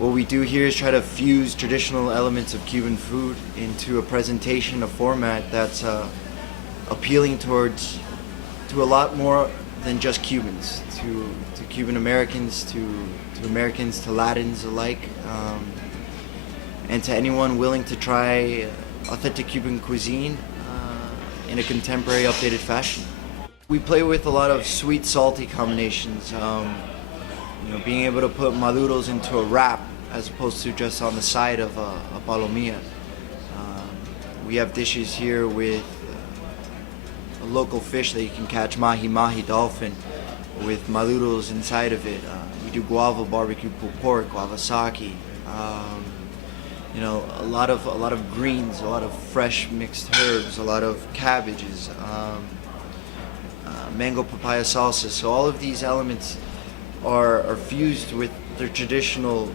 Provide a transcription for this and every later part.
What we do here is try to fuse traditional elements of Cuban food into a presentation, a format that's appealing to a lot more than just Cubans, to Cuban Americans, to Americans, to Latins alike, and to anyone willing to try authentic Cuban cuisine in a contemporary, updated fashion. We play with a lot of sweet, salty combinations. Being able to put maduros into a wrap as opposed to just on the side of a palomilla. We have dishes here with a local fish that you can catch, mahi dolphin, with maduros inside of it. We do guava barbecue pulled pork, guava sake. A lot of greens, a lot of fresh mixed herbs, a lot of cabbages, mango papaya salsa. So all of these elements are fused with their traditional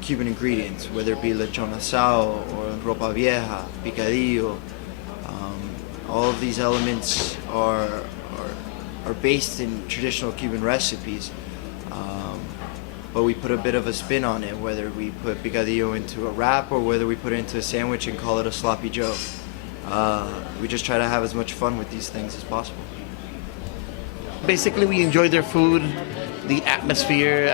Cuban ingredients, whether it be lechon asado or ropa vieja, picadillo. All of these elements are based in traditional Cuban recipes, but we put a bit of a spin on it, whether we put picadillo into a wrap or whether we put it into a sandwich and call it a sloppy joe. We just try to have as much fun with these things as possible. Basically, we enjoy their food, the atmosphere.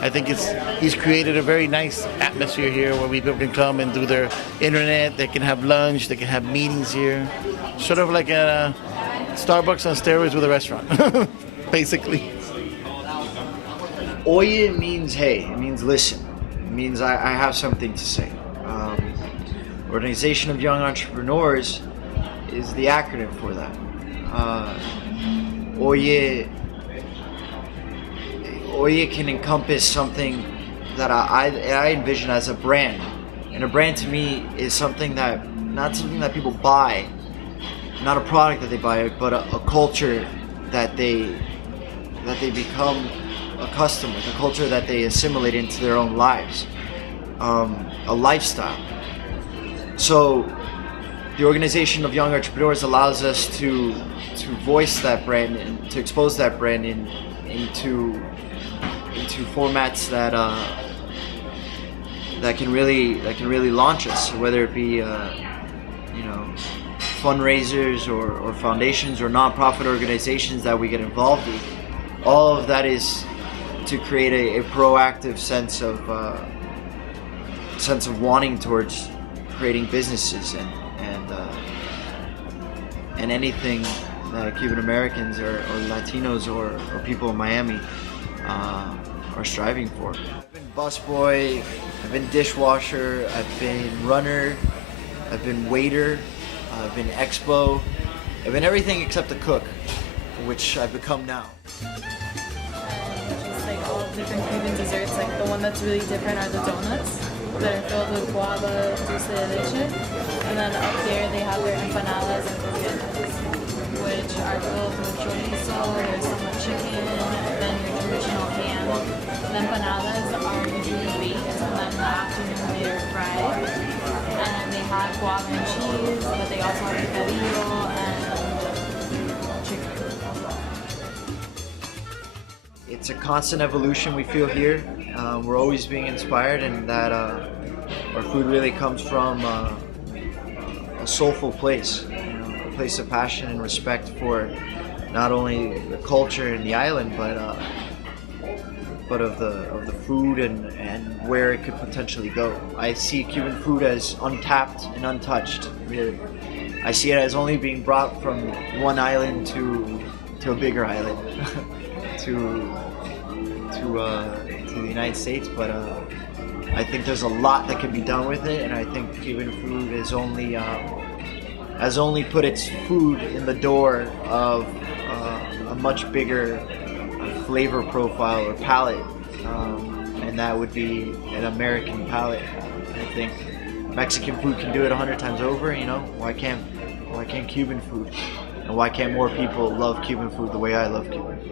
I think he's created a very nice atmosphere here where people can come and do their internet, they can have lunch, they can have meetings here. Sort of like a Starbucks on steroids with a restaurant, basically. OYE means hey, it means listen. It means I have something to say. Organization of Young Entrepreneurs is the acronym for that. OYE can encompass something that I envision as a brand, and a brand to me is not something that people buy, not a product that they buy, but a culture that they become accustomed with, a culture that they assimilate into their own lives, a lifestyle. So the Organization of Young Entrepreneurs allows us to voice that brand and to expose that brand into formats that can really launch us, whether it be fundraisers or foundations or nonprofit organizations that we get involved with. All of that is to create a proactive sense of wanting towards creating businesses and anything that Cuban Americans or Latinos or people in Miami are striving for. I've been busboy, I've been dishwasher, I've been runner, I've been waiter, I've been expo, I've been everything except a cook, which I've become now. Just like all different Cuban desserts, like the one that's really different are the donuts that are filled with guava, dulce de leche, and then up there they have their empanadas and croquetas, which are filled with chorizo, there's some chicken, and then your traditional ham. The empanadas are usually baked, and then in the afternoon they are fried. And then they have guava and cheese, but they also have picadillo and chicken as well. It's a constant evolution we feel here. We're always being inspired, and that our food really comes from a soulful place, a place of passion and respect for not only the culture and the island, but of the food and where it could potentially go. I see Cuban food as untapped and untouched, really. I see it as only being brought from one island to a bigger island, to the United States, but I think there's a lot that can be done with it, and I think Cuban food has only put its food in the door of a much bigger flavor profile or palate, and that would be an American palate. I think Mexican food can do it 100 times over. Why can't Cuban food, and why can't more people love Cuban food the way I love Cuban food?